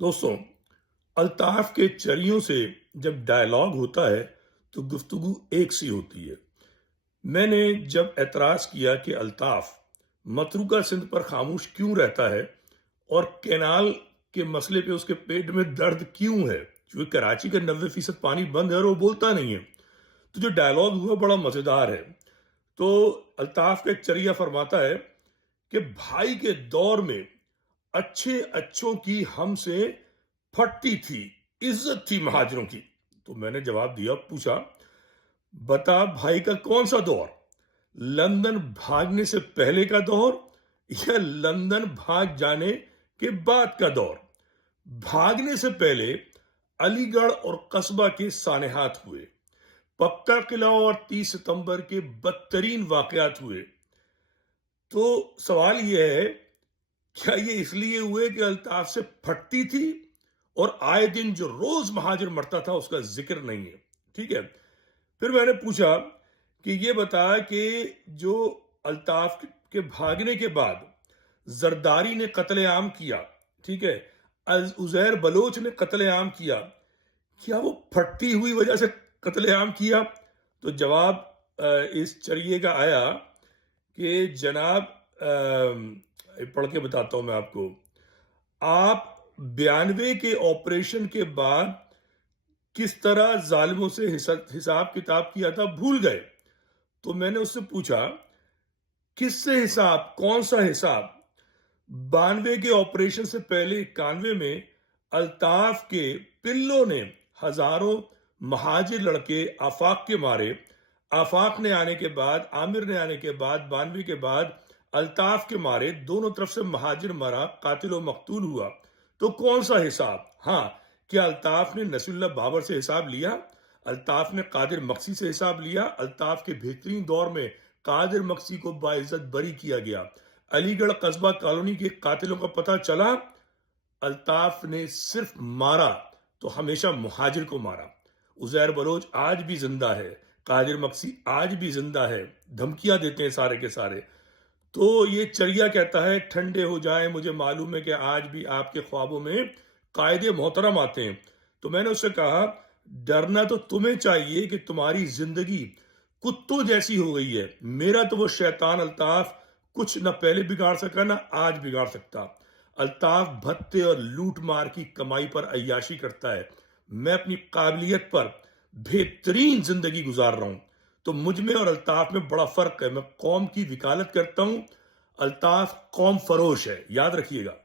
دوستوں، الطاف کے چریوں سے جب ڈائلاگ ہوتا ہے تو گفتگو ایک سی ہوتی ہے۔ میں نے جب اعتراض کیا کہ الطاف متروکہ سندھ پر خاموش کیوں رہتا ہے اور کینال کے مسئلے پہ اس کے پیٹ میں درد کیوں ہے، کیونکہ کراچی کا 90% پانی بند ہے اور وہ بولتا نہیں ہے، تو جو ڈائلاگ ہوا بڑا مزیدار ہے۔ تو الطاف کا ایک چریا فرماتا ہے کہ بھائی کے دور میں اچھے اچھوں کی ہم سے پھٹتی تھی، عزت تھی مہاجروں کی۔ تو میں نے جواب دیا، پوچھا بتا بھائی کا کون سا دور، لندن بھاگنے سے پہلے کا دور یا لندن بھاگ جانے کے بعد کا دور؟ بھاگنے سے پہلے علی گڑھ اور قصبہ کے سانحات ہوئے، پکا قلعہ اور 30 ستمبر کے بدترین واقعات ہوئے۔ تو سوال یہ ہے، کیا یہ اس لیے ہوئے کہ الطاف سے پھٹتی تھی اور آئے دن جو روز مہاجر مرتا تھا اس کا ذکر نہیں ہے؟ ٹھیک ہے۔ پھر میں نے پوچھا کہ یہ بتا کہ جو الطاف کے بھاگنے کے بعد زرداری نے قتل عام کیا، ٹھیک ہے، عزیر بلوچ نے قتل عام کیا، کیا وہ پھٹتی ہوئی وجہ سے قتل عام کیا؟ تو جواب اس چریے کا آیا کہ جناب، پڑھ کے بتاتا ہوں میں آپ کو۔ آپ 92 کے آپریشن کے بعد کس طرح ظالموں سے حساب کتاب کیا تھا بھول گئے؟ تو میں نے اس سے پوچھا کس سے حساب، کون سا حساب؟ 92 کے آپریشن سے پہلے 91 میں الطاف کے پلوں نے ہزاروں مہاجر لڑکے آفاق کے مارے۔ آفاق نے آنے کے بعد، عامر نے آنے کے بعد، 92 کے بعد الطاف کے مارے، دونوں طرف سے مہاجر مرا، قاتل و مقتول ہوا۔ تو کون سا حساب؟ ہاں، کیا الطاف نے نصیر اللہ بابر سے حساب لیا؟ الطاف نے قادر مقصی سے حساب لیا؟ الطاف کے بہترین دور میں قادر مقصی کو باعزت بری کیا گیا۔ علی گڑھ قصبہ کالونی کے قاتلوں کا پتہ چلا؟ الطاف نے صرف مارا تو ہمیشہ مہاجر کو مارا۔ عزیر بلوچ آج بھی زندہ ہے، قادر مقصی آج بھی زندہ ہے، دھمکیاں دیتے ہیں سارے کے سارے۔ تو یہ چریا کہتا ہے ٹھنڈے ہو جائیں، مجھے معلوم ہے کہ آج بھی آپ کے خوابوں میں قائد محترم آتے ہیں۔ تو میں نے اس سے کہا ڈرنا تو تمہیں چاہیے کہ تمہاری زندگی کتوں جیسی ہو گئی ہے، میرا تو وہ شیطان الطاف کچھ نہ پہلے بگاڑ سکا نہ آج بگاڑ سکتا۔ الطاف بھتے اور لوٹ مار کی کمائی پر عیاشی کرتا ہے، میں اپنی قابلیت پر بہترین زندگی گزار رہا ہوں۔ تو مجھ میں اور الطاف میں بڑا فرق ہے، میں قوم کی وکالت کرتا ہوں، الطاف قوم فروش ہے، یاد رکھیے گا۔